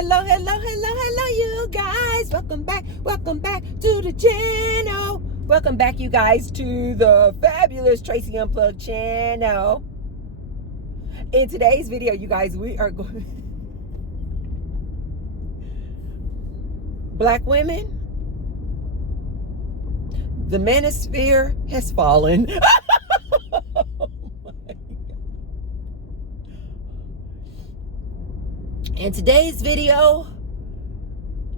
Hello, you guys. Welcome back to the channel. Welcome back, you guys, to the fabulous Tracy Unplugged channel. In today's video, you guys, we are going... Black women, the manosphere has fallen. In today's video,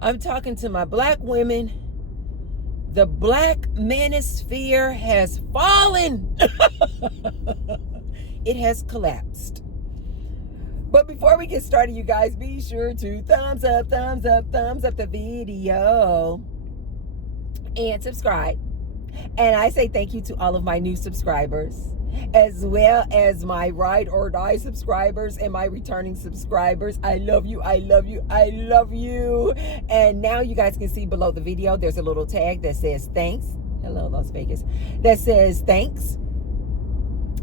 I'm talking to my black women. The black manosphere has fallen. It has collapsed. But before we get started, you guys, be sure to thumbs up the video and subscribe. And I say thank you to all of my new subscribers, as well as my ride or die subscribers and my returning subscribers. I love you. And now you guys can see below the video, there's a little tag that says thanks. Hello, Las Vegas. That says thanks.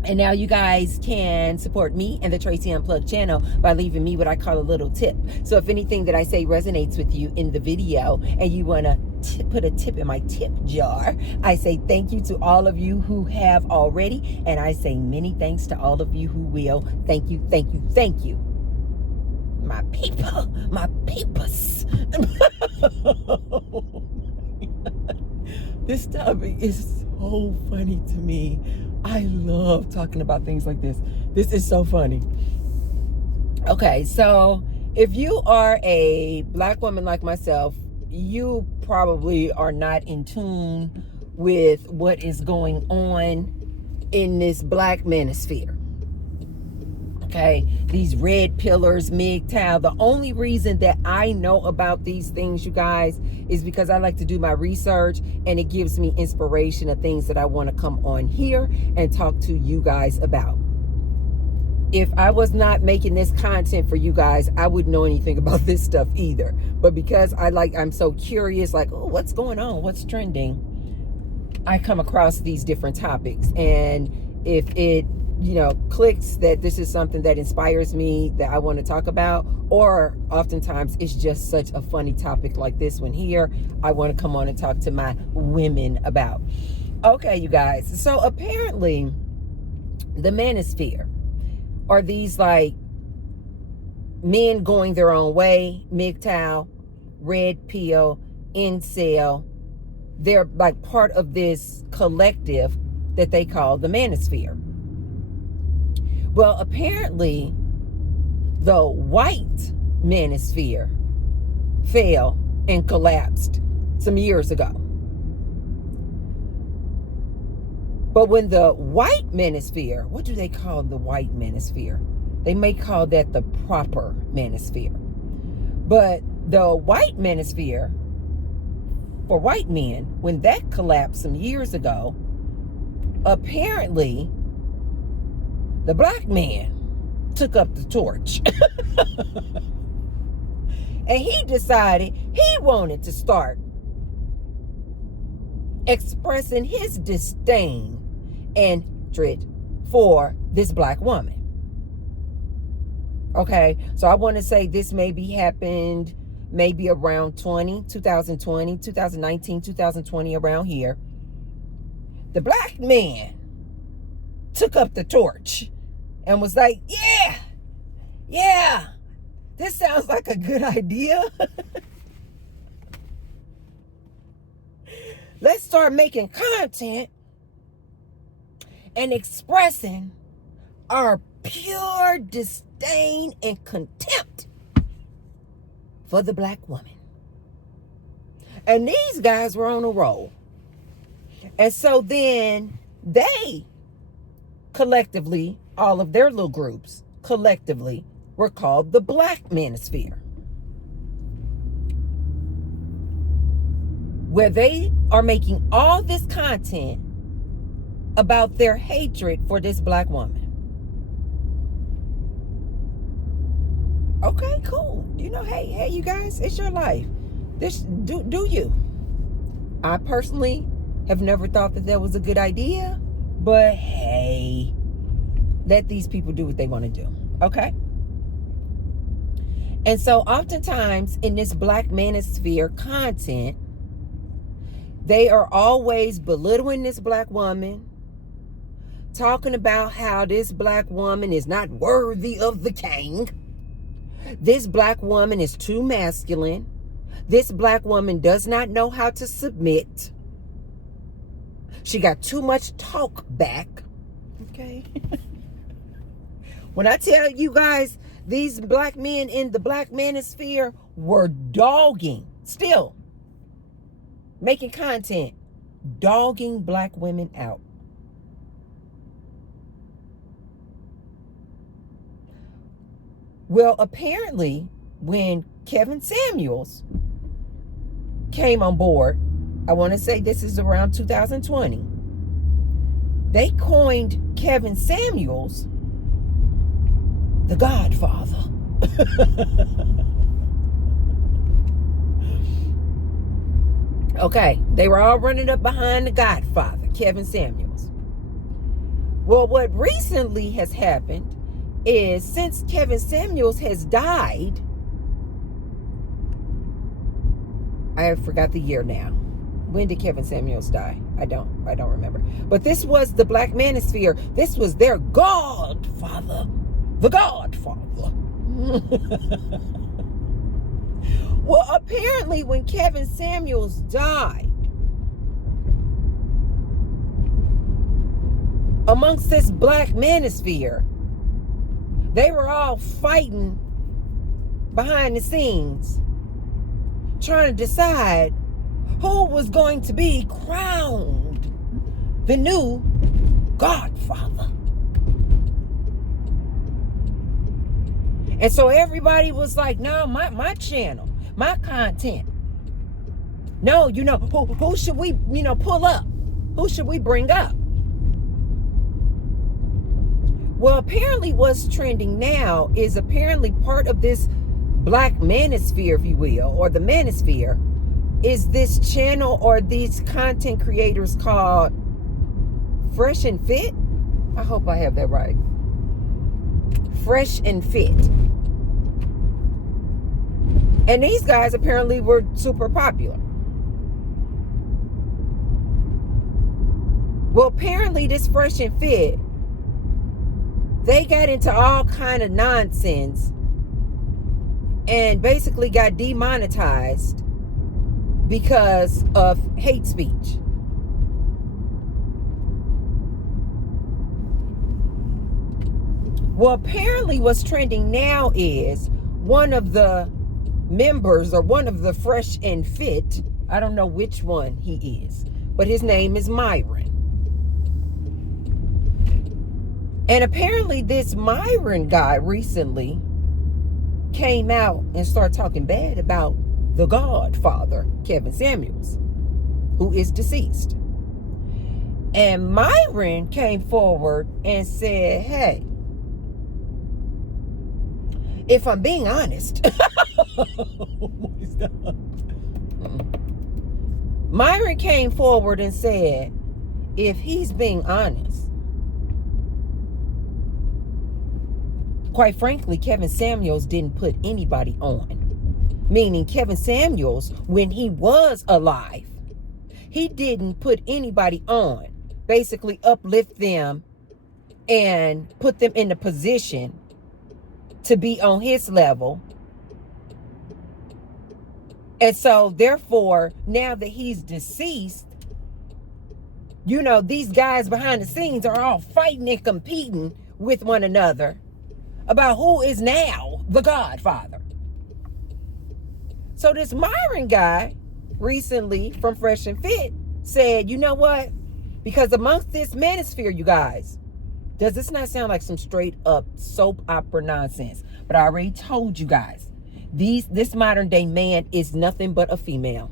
And now you guys can support me and the Tracy Unplugged channel by leaving me what I call a little tip. So if anything that I say resonates with you in the video and you want to put a tip in my tip jar, I say thank you to all of you who have already. And I say many thanks to all of you who will. Thank you. My people, my peepers. This topic is so funny to me. I love talking about things like this. This is so funny. Okay, so if you are a black woman like myself, you probably are not in tune with what is going on in this black manosphere. Okay, these red pillars, MGTOW. The only reason that I know about these things, you guys, is because I like to do my research and it gives me inspiration of things that I want to come on here and talk to you guys about. If I was not making this content for you guys, I wouldn't know anything about this stuff either. But because I'm so curious, like, oh, what's going on? What's trending? I come across these different topics. And if it clicks that this is something that inspires me, that I want to talk about, or oftentimes it's just such a funny topic like this one here, I want to come on and talk to my women about. Okay, you guys. So apparently the manosphere are these like men going their own way, MGTOW, red pill, incel. They're like part of this collective that they call the manosphere. Well, apparently, the white manosphere fell and collapsed some years ago. But when the white manosphere, what do they call the white manosphere? They may call that the proper manosphere. But the white manosphere, for white men, when that collapsed some years ago, apparently, the black man took up the torch. And he decided he wanted to start expressing his disdain and hatred for this black woman. Okay, so I want to say this maybe happened maybe around 2020, 2019, 2020, around here. The black man took up the torch and was like, yeah, this sounds like a good idea. Let's start making content and expressing our pure disdain and contempt for the black woman. And these guys were on a roll. And so then they collectively, all of their little groups collectively were called the black manosphere, where they are making all this content about their hatred for this black woman. Okay, cool. Hey, you guys, it's your life. This do you. I personally have never thought that was a good idea, but hey, let these people do what they want to do. Okay? And so oftentimes in this Black manosphere content, they are always belittling this Black woman, talking about how this Black woman is not worthy of the king. This Black woman is too masculine. This Black woman does not know how to submit. She got too much talk back. Okay. When I tell you guys, these Black men in the Black manosphere were dogging, still making content, dogging Black women out. Well, apparently, when Kevin Samuels came on board, I want to say this is around 2020, they coined Kevin Samuels the Godfather. Okay, they were all running up behind the Godfather, Kevin Samuels. Well, what recently has happened is since Kevin Samuels has died, I forgot the year now. When did Kevin Samuels die? I don't remember. But this was the Black manosphere. This was their Godfather. The Godfather. Well, apparently when Kevin Samuels died, amongst this Black manosphere, they were all fighting behind the scenes, trying to decide who was going to be crowned the new Godfather. And so everybody was like, no, my channel, my content. No, who should we, pull up? Who should we bring up? Well, apparently what's trending now is apparently part of this Black manosphere, if you will, or the manosphere, is this channel or these content creators called Fresh and Fit. I hope I have that right. Fresh and Fit. And these guys apparently were super popular. Well, apparently this Fresh and Fit, they got into all kind of nonsense and basically got demonetized because of hate speech. Well, apparently what's trending now is one of the members or one of the Fresh and Fit, I don't know which one he is, but his name is Myron. And apparently this Myron guy recently came out and started talking bad about the Godfather, Kevin Samuels, who is deceased. And Myron came forward and said, hey, if I'm being honest, Myron came forward and said, if he's being honest, quite frankly, Kevin Samuels didn't put anybody on. Meaning Kevin Samuels, when he was alive, he didn't put anybody on. Basically uplift them and put them in a position to be on his level. And so therefore, now that he's deceased, these guys behind the scenes are all fighting and competing with one another about who is now the Godfather. So this Myron guy recently from Fresh and Fit said, you know what? Because amongst this manosphere, you guys, does this not sound like some straight up soap opera nonsense? But I already told you guys, this modern day man is nothing but a female.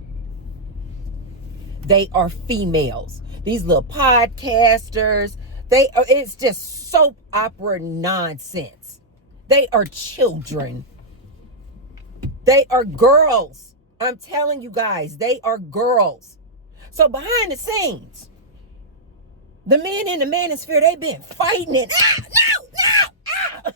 They are females. These little podcasters, it's just soap opera nonsense. They are children. They are girls. I'm telling you guys, they are girls. So behind the scenes, the men in the manosphere, they've been fighting it. No.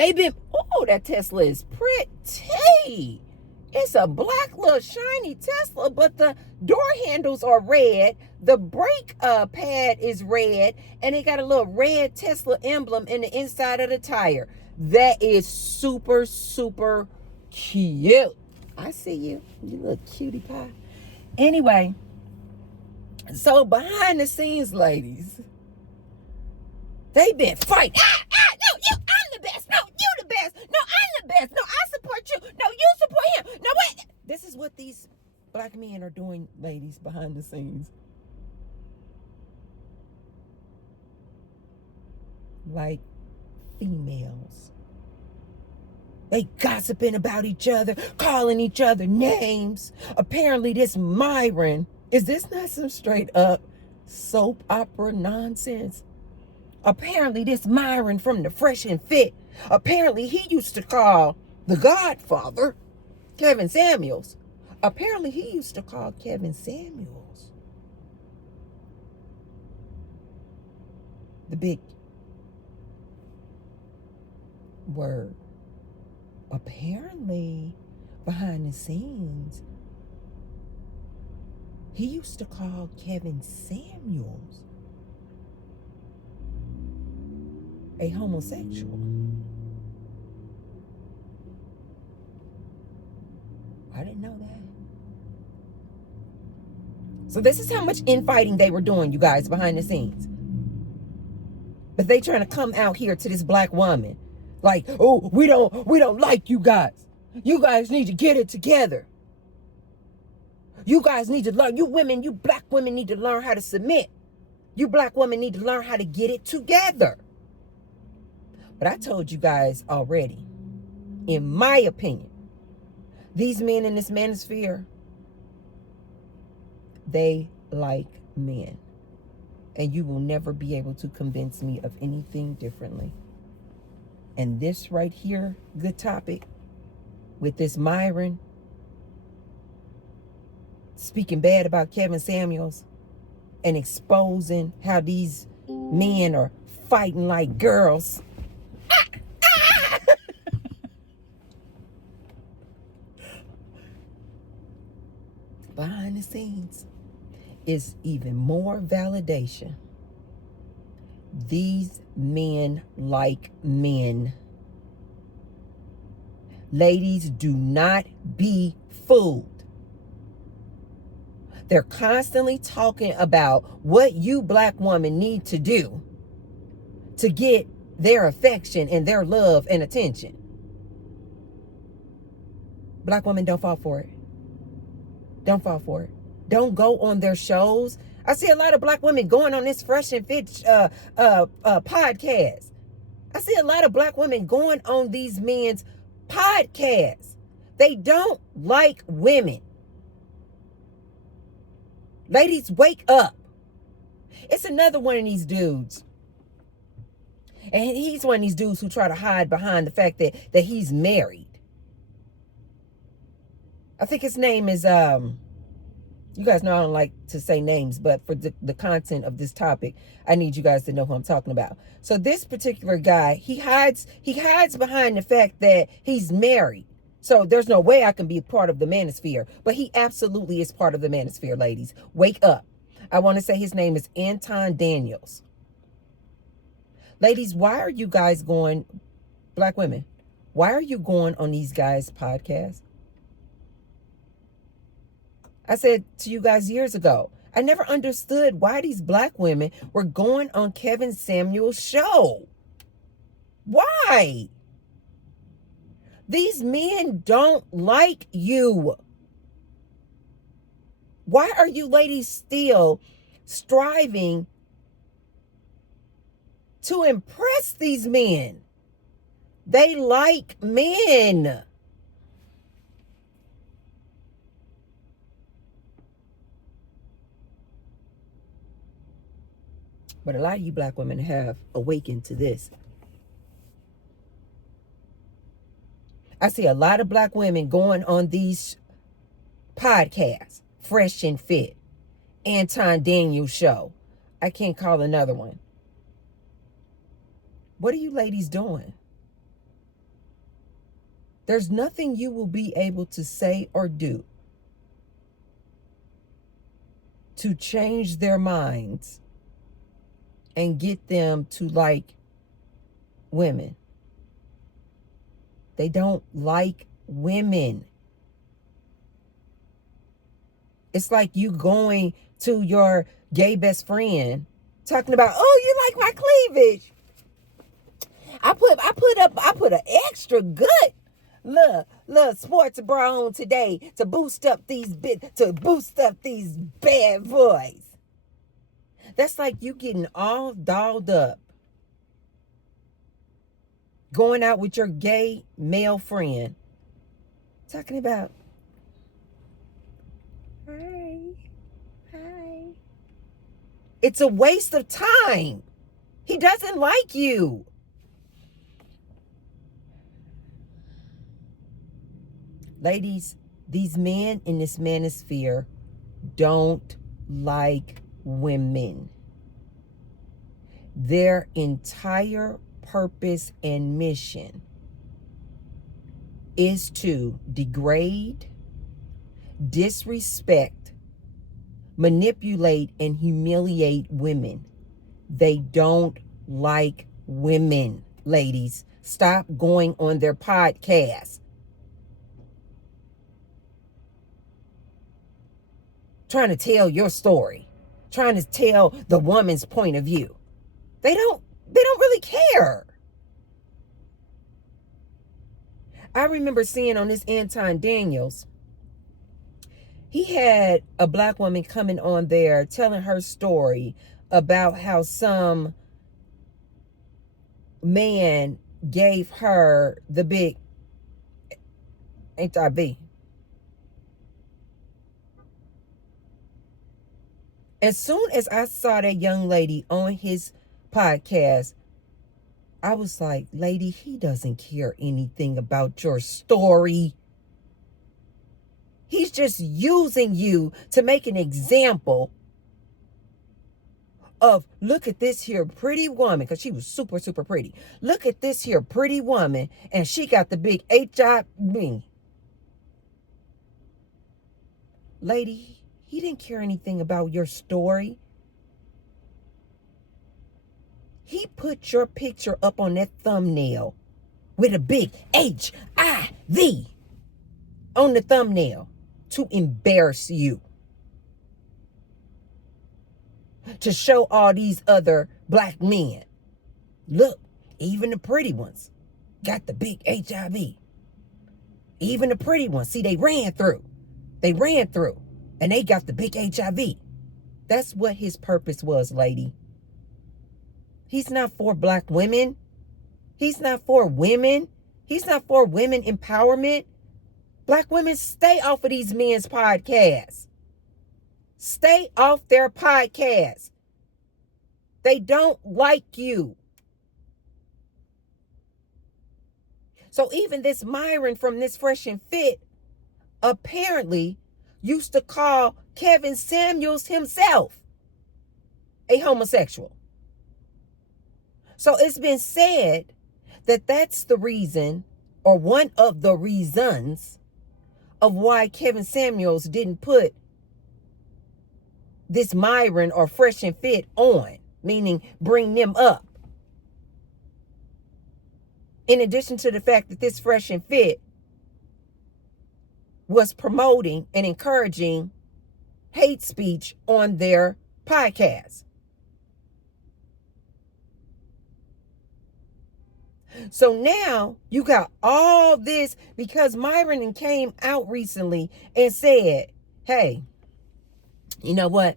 Oh, that Tesla is pretty. It's a black little shiny Tesla, but the door handles are red. The brake pad is red, and it got a little red Tesla emblem in the inside of the tire. That is super, super cute. I see you, you little cutie pie. Anyway, so behind the scenes, ladies, they've been fighting. No, I'm the best. No, you the best. No, I'm the best. No, I support you. No, you support him. No, wait. This is what these black men are doing, ladies, behind the scenes. Like females. They gossiping about each other, calling each other names. Apparently this Myron, is this not some straight up soap opera nonsense? Apparently this Myron from the Fresh and Fit, apparently he used to call the Godfather, Kevin Samuels. Apparently he used to call Kevin Samuels the big word. Apparently behind the scenes, he used to call Kevin Samuels a homosexual. I didn't know that. So this is how much infighting they were doing, you guys, behind the scenes. But they trying to come out here to this black woman like, oh, we don't like you guys. You guys need to get it together. You guys need to learn. You women, you black women need to learn how to submit. You black women need to learn how to get it together. But I told you guys already, in my opinion, these men in this manosphere, they like men. And you will never be able to convince me of anything differently. And this right here, good topic, with this Myron speaking bad about Kevin Samuels and exposing how these men are fighting like girls. Behind the scenes is even more validation. These men like men. Ladies, do not be fooled. They're constantly talking about what you black women need to do to get their affection and their love and attention. Black women, don't fall for it. Don't fall for it. Don't go on their shows. I see a lot of black women going on this Fresh and Fit podcast. I see a lot of black women going on these men's podcasts. They don't like women. Ladies, wake up. It's another one of these dudes. And he's one of these dudes who try to hide behind the fact that he's married. I think his name is, you guys know I don't like to say names, but for the content of this topic, I need you guys to know who I'm talking about. So this particular guy, he hides behind the fact that he's married. So there's no way I can be part of the manosphere, but he absolutely is part of the manosphere, ladies. Wake up. I want to say his name is Anton Daniels. Ladies, why are you guys going, black women, why are you going on these guys' podcasts? I said to you guys years ago, I never understood why these black women were going on Kevin Samuels' show. Why? These men don't like you. Why are you ladies still striving to impress these men? They like men. But a lot of you black women have awakened to this. I see a lot of black women going on these podcasts, Fresh and Fit, Anton Daniels Show. I can't call another one. What are you ladies doing? There's nothing you will be able to say or do to change their minds and get them to like women. They don't like women. It's like you going to your gay best friend talking about, oh, you like my cleavage. I put an extra good little sports bra on today to boost up these bad boys. That's like you getting all dolled up, going out with your gay male friend, talking about, hi. It's a waste of time. He doesn't like you. Ladies, these men in this manosphere don't like women. Their entire purpose and mission is to degrade, disrespect, manipulate, and humiliate women. They don't like women, ladies. Stop going on their podcast, trying to tell your story, trying to tell the woman's point of view. They don't really care. I remember seeing on this Anton Daniels, he had a black woman coming on there telling her story about how some man gave her the big HIV. As soon as I saw that young lady on his podcast, I was like, lady, he doesn't care anything about your story. He's just using you to make an example of, look at this here pretty woman, because she was super, super pretty. Look at this here pretty woman, and she got the big HIV. Lady, he didn't care anything about your story. He put your picture up on that thumbnail with a big HIV on the thumbnail to embarrass you, to show all these other black men, look, even the pretty ones got the big HIV. Even the pretty ones, see, they ran through, and they got the big HIV. That's what his purpose was, lady. He's not for black women. He's not for women. He's not for women empowerment. Black women, stay off of these men's podcasts. Stay off their podcasts. They don't like you. So even this Myron from this Fresh and Fit apparently used to call Kevin Samuels himself a homosexual. So it's been said that that's the reason, or one of the reasons, of why Kevin Samuels didn't put this Myron or Fresh and Fit on, meaning bring them up. In addition to the fact that this Fresh and Fit was promoting and encouraging hate speech on their podcast. So now you got all this because Myron came out recently and said, hey, you know what?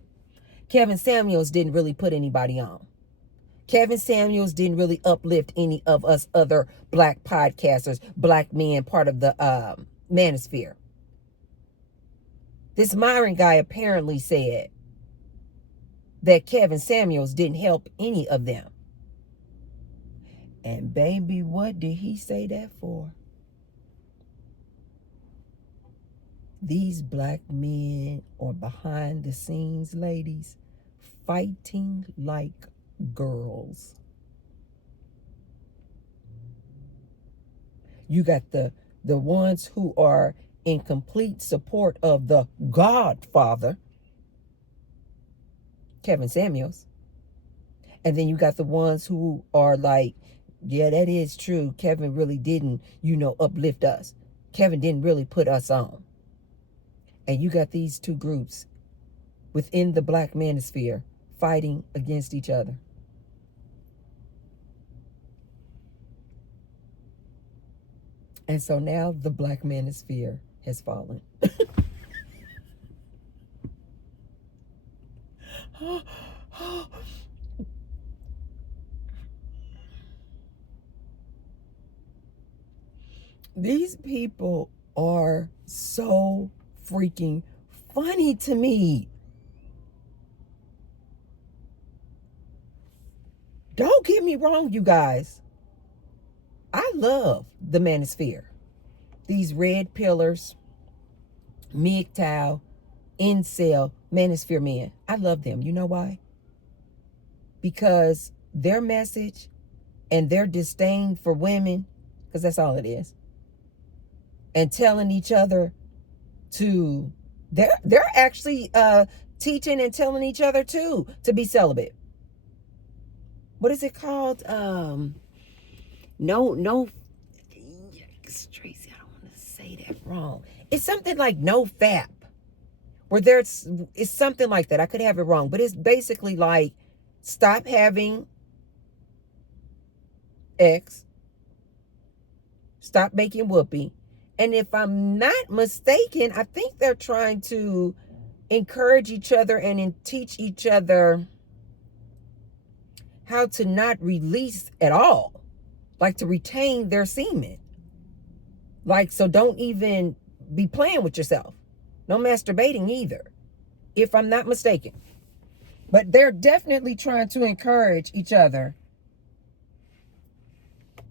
Kevin Samuels didn't really put anybody on. Kevin Samuels didn't really uplift any of us other black podcasters, black men, part of the manosphere. This Myron guy apparently said that Kevin Samuels didn't help any of them. And baby, what did he say that for? These black men are behind the scenes, ladies, fighting like girls. You got the the ones who are in complete support of the Godfather, Kevin Samuels. And then you got the ones who are like, yeah, that is true. Kevin really didn't, uplift us. Kevin didn't really put us on. And you got these two groups within the Black manosphere fighting against each other. And so now the Black manosphere has fallen. These people are so freaking funny to me. Don't get me wrong, you guys. I love the manosphere. These red pillars, MGTOW, incel, manosphere men. I love them. You know why? Because their message and their disdain for women, because that's all it is, and telling each other they're actually teaching and telling each other too to be celibate. What is it called? No, Tracy, I don't want to say that wrong. It's something like no fap, where it's something like that. I could have it wrong, but it's basically like stop having X, stop making whoopee. And if I'm not mistaken, I think they're trying to encourage each other and teach each other how to not release at all, like to retain their semen. Like, so don't even be playing with yourself. No masturbating either, if I'm not mistaken. But they're definitely trying to encourage each other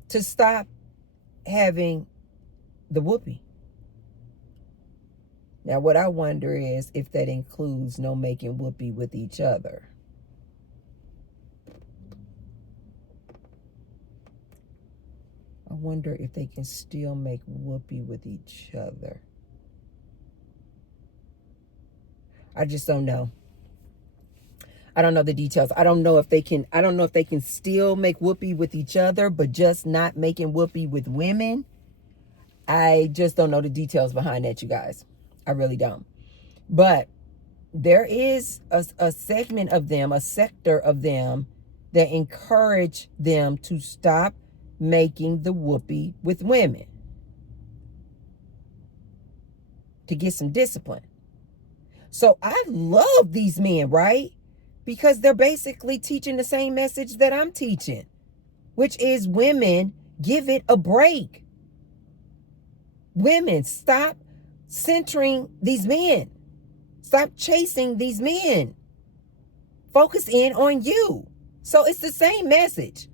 to stop having the whoopee. Now, what I wonder is if that includes no making whoopee with each other. I wonder if they can still make whoopee with each other. I just don't know. I don't know the details. I don't know if they can still make whoopee with each other, but just not making whoopee with women. I just don't know the details behind that, you guys. I really don't. But there is a segment of them, a sector of them that encourage them to stop making the whoopee with women, to get some discipline. So I love these men, right? Because they're basically teaching the same message that I'm teaching, which is women, give it a break. Women, stop centering these men. Stop chasing these men. Focus in on you. So it's the same message.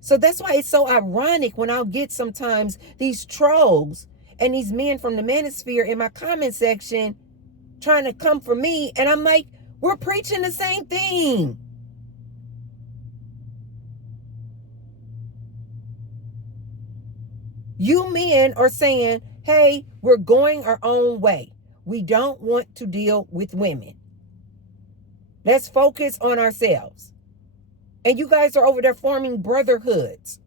So that's why it's so ironic when I'll get sometimes these trolls and these men from the manosphere in my comment section trying to come for me. And I'm like, we're preaching the same thing. You men are saying, hey, we're going our own way. We don't want to deal with women. Let's focus on ourselves. And you guys are over there forming brotherhoods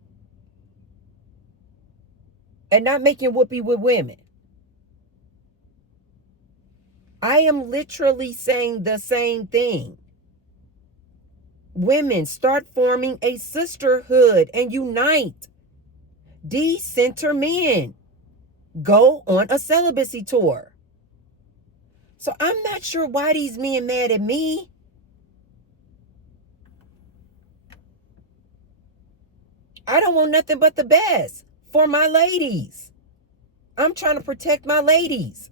and not making whoopee with women. I am literally saying the same thing. Women, start forming a sisterhood and unite. Decenter men. Go on a celibacy tour. So I'm not sure why these men mad at me. I don't want nothing but the best for my ladies. I'm trying to protect my ladies.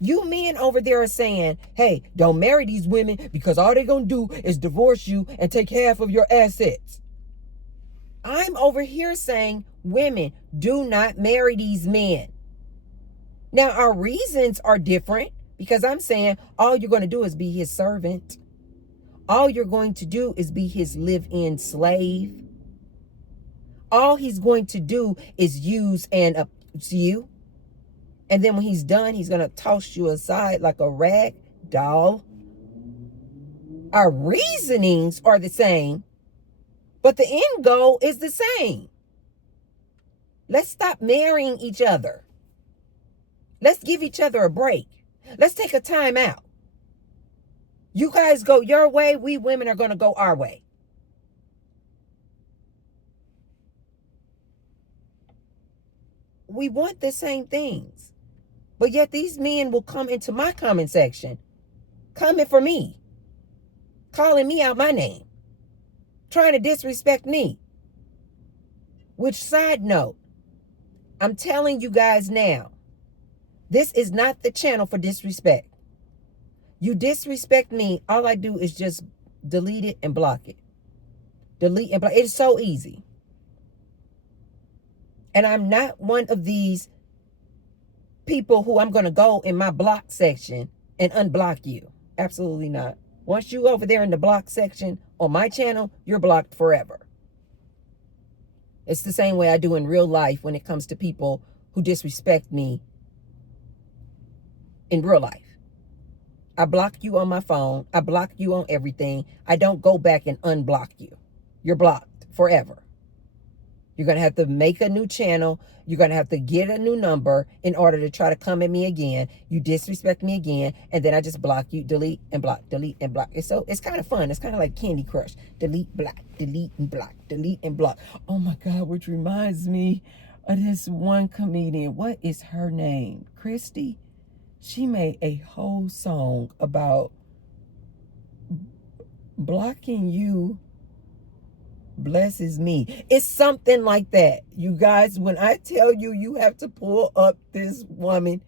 You men over there are saying, hey, don't marry these women because all they're going to do is divorce you and take half of your assets. I'm over here saying, women, do not marry these men. Now, our reasons are different because I'm saying all you're going to do is be his servant. All you're going to do is be his live-in slave. All he's going to do is use and abuse you. And then when he's done, he's going to toss you aside like a rag doll. Our reasonings are the same, but the end goal is the same. Let's stop marrying each other. Let's give each other a break. Let's take a time out. You guys go your way. We women are going to go our way. We want the same things. But yet these men will come into my comment section, coming for me, calling me out my name, trying to disrespect me. Which, side note, I'm telling you guys now, this is not the channel for disrespect. You disrespect me, all I do is just delete it and block it. Delete and block. It's so easy. And I'm not one of these people who I'm going to go in my block section and unblock you. Absolutely not. Once you over there in the block section on my channel, you're blocked forever. It's the same way I do in real life when it comes to people who disrespect me in real life. I block you on my phone. I block you on everything. I don't go back and unblock you. You're blocked forever. You're going to have to make a new channel. You're going to have to get a new number in order to try to come at me again. You disrespect me again. And then I just block you, delete and block, delete and block. It's kind of fun. It's kind of like Candy Crush. Delete, block, delete and block, delete and block. Oh my God, which reminds me of this one comedian. What is her name? Christy? She made a whole song about blocking you blesses me. It's something like that. You guys, when I tell you, you have to pull up this woman.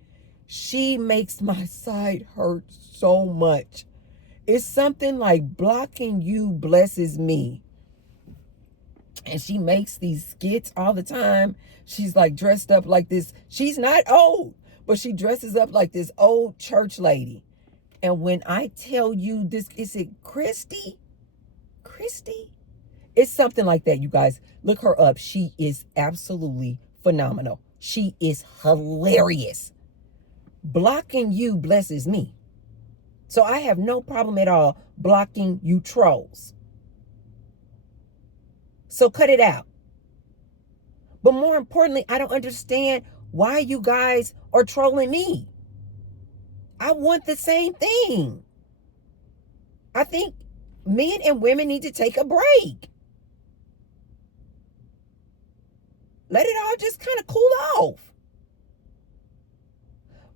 She makes my side hurt so much. It's something like blocking you blesses me. And she makes these skits all the time. She's like dressed up like this. She's not old, but she dresses up like this old church lady. And when I tell you this, is it Christy? Christy? It's something like that, you guys. Look her up. She is absolutely phenomenal. She is hilarious. Blocking you blesses me. So I have no problem at all blocking you trolls. So cut it out. But more importantly, I don't understand why you guys are trolling me. I want the same thing. I think men and women need to take a break. Let it all just kind of cool off.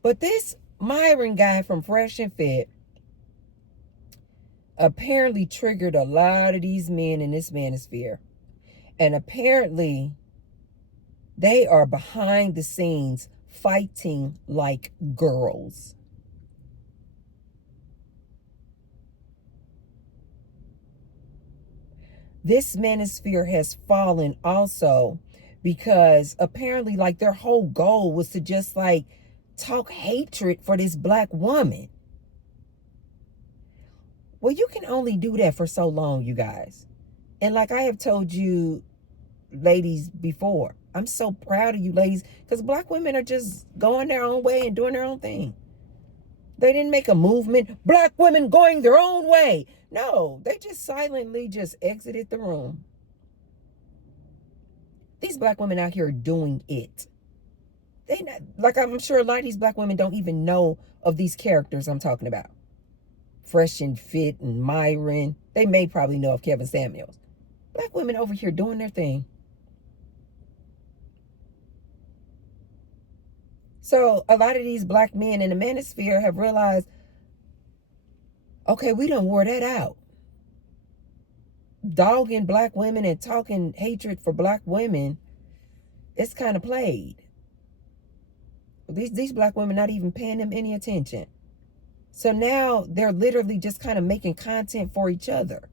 But this Myron guy from Fresh and Fit apparently triggered a lot of these men in this manosphere. And apparently they are behind the scenes fighting like girls. This manosphere has fallen also because apparently like their whole goal was to just like talk hatred for this black woman. Well, you can only do that for so long, you guys. And like I have told you ladies before, I'm so proud of you ladies because black women are just going their own way and doing their own thing. They didn't make a movement, black women going their own way. No, they just silently just exited the room. These black women out here doing it. They not, like I'm sure a lot of these black women don't even know of these characters I'm talking about. Fresh and Fit and Myron. They may probably know of Kevin Samuels. Black women over here doing their thing. So a lot of these black men in the manosphere have realized, okay, we done wore that out. Dogging black women and talking hatred for black women, it's kind of played. These black women not even paying them any attention. So now they're literally just kind of making content for each other,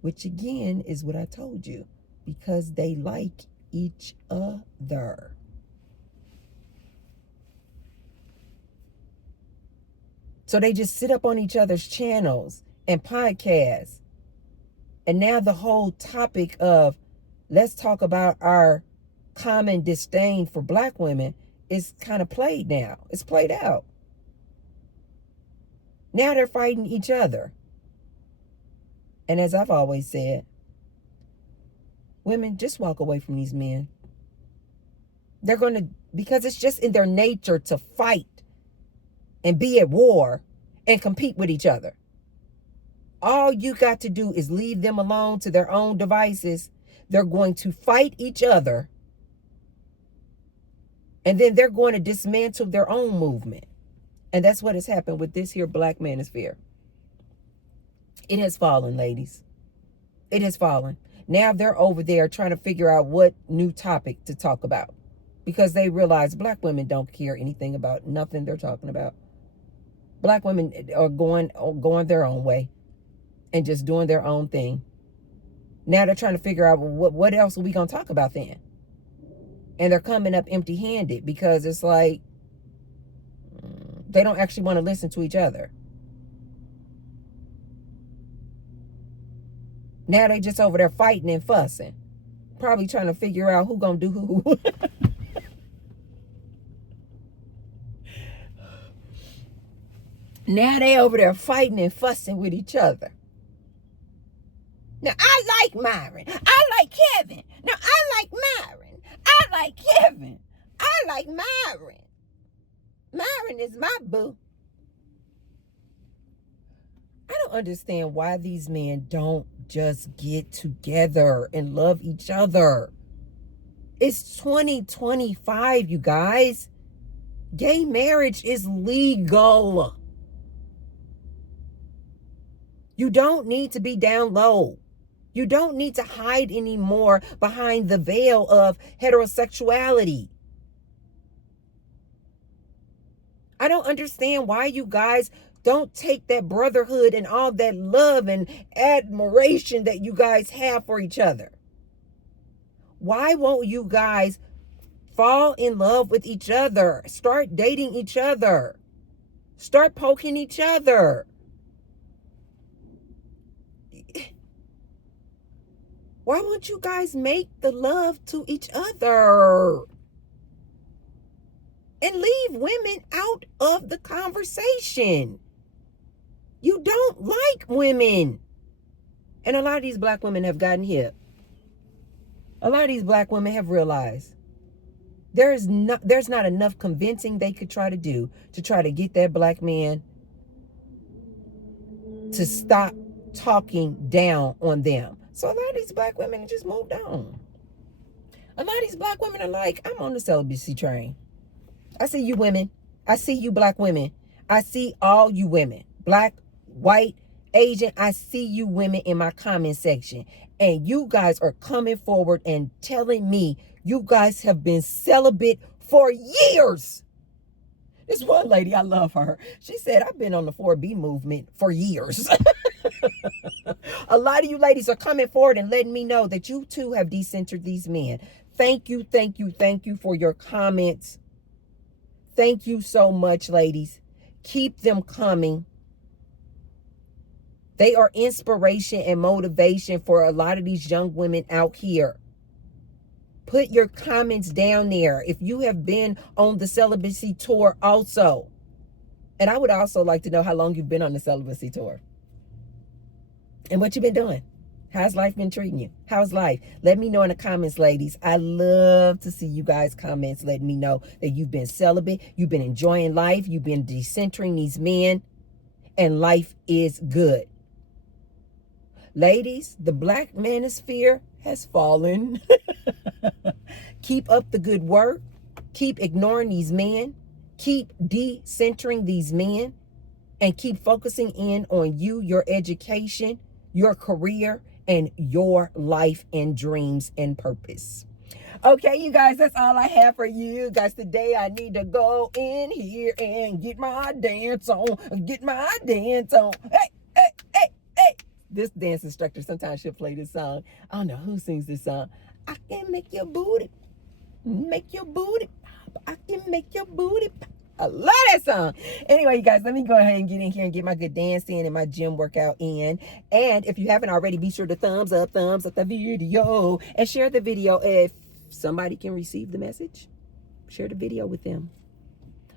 which again is what I told you, because they like each other. So they just sit up on each other's channels and podcasts. And now the whole topic of let's talk about our common disdain for black women, is kind of played now. It's played out. Now they're fighting each other. And as I've always said, women, just walk away from these men. They're going to, because it's just in their nature to fight and be at war and compete with each other. All you got to do is leave them alone to their own devices. They're going to fight each other. And then they're going to dismantle their own movement. And that's what has happened with this here black manosphere. It has fallen, ladies. It has fallen. Now they're over there trying to figure out what new topic to talk about, because they realize black women don't care anything about nothing they're talking about. Black women are going their own way and just doing their own thing. Now they're trying to figure out, well, what else are we going to talk about then? And they're coming up empty-handed, because it's like they don't actually want to listen to each other. Now they just over there fighting and fussing. Probably trying to figure out who gonna do who. Now they over there fighting and fussing with each other. Now I like Myron. I like Kevin. Now I like Myron. I like Kevin. I like Myron. Myron is my boo. I don't understand why these men don't just get together and love each other. It's 2025, you guys. Gay marriage is legal. You don't need to be down low. You don't need to hide anymore behind the veil of heterosexuality. I don't understand why you guys don't take that brotherhood and all that love and admiration that you guys have for each other. Why won't you guys fall in love with each other? Start dating each other. Start poking each other. Why won't you guys make the love to each other? And leave women out of the conversation. You don't like women. And a lot of these black women have gotten hip. A lot of these black women have realized there's not enough convincing they could try to do to try to get that black man to stop talking down on them. So a lot of these black women have just moved on. A lot of these black women are like, I'm on the celibacy train. I see you women. I see you black women. I see all you women. Black, white, Asian. I see you women in my comment section. And you guys are coming forward and telling me you guys have been celibate for years. This one lady, I love her. She said, I've been on the 4B movement for years. A lot of you ladies are coming forward and letting me know that you too have decentered these men. Thank you, thank you, thank you for your comments. Thank you so much, ladies. Keep them coming. They are inspiration and motivation for a lot of these young women out here. Put your comments down there if you have been on the celibacy tour also. And I would also like to know how long you've been on the celibacy tour. And what you've been doing. How's life been treating you? How's life? Let me know in the comments, ladies. I love to see you guys' comments letting me know that you've been celibate. You've been enjoying life. You've been decentering these men. And life is good. Ladies, the black manosphere has fallen. Keep up the good work. Keep ignoring these men. Keep decentering these men. And keep focusing in on you, your education, your career, and your life and dreams and purpose. Okay, you guys, that's all I have for you guys today. I need to go in here and get my dance on. Get my dance on. Hey, hey, hey, hey. This dance instructor sometimes she'll play this song. I don't know who sings this song. I can make your booty. Make your booty. I can make your booty. I love that song. Anyway, you guys, let me go ahead and get in here and get my good dance in and my gym workout in. And if you haven't already, be sure to thumbs up the video and share the video. If somebody can receive the message, share the video with them.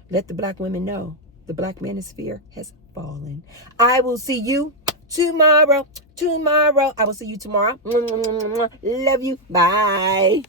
Let the black women know the black manosphere has fallen. I will see you tomorrow. I will see you tomorrow. Love you. Bye.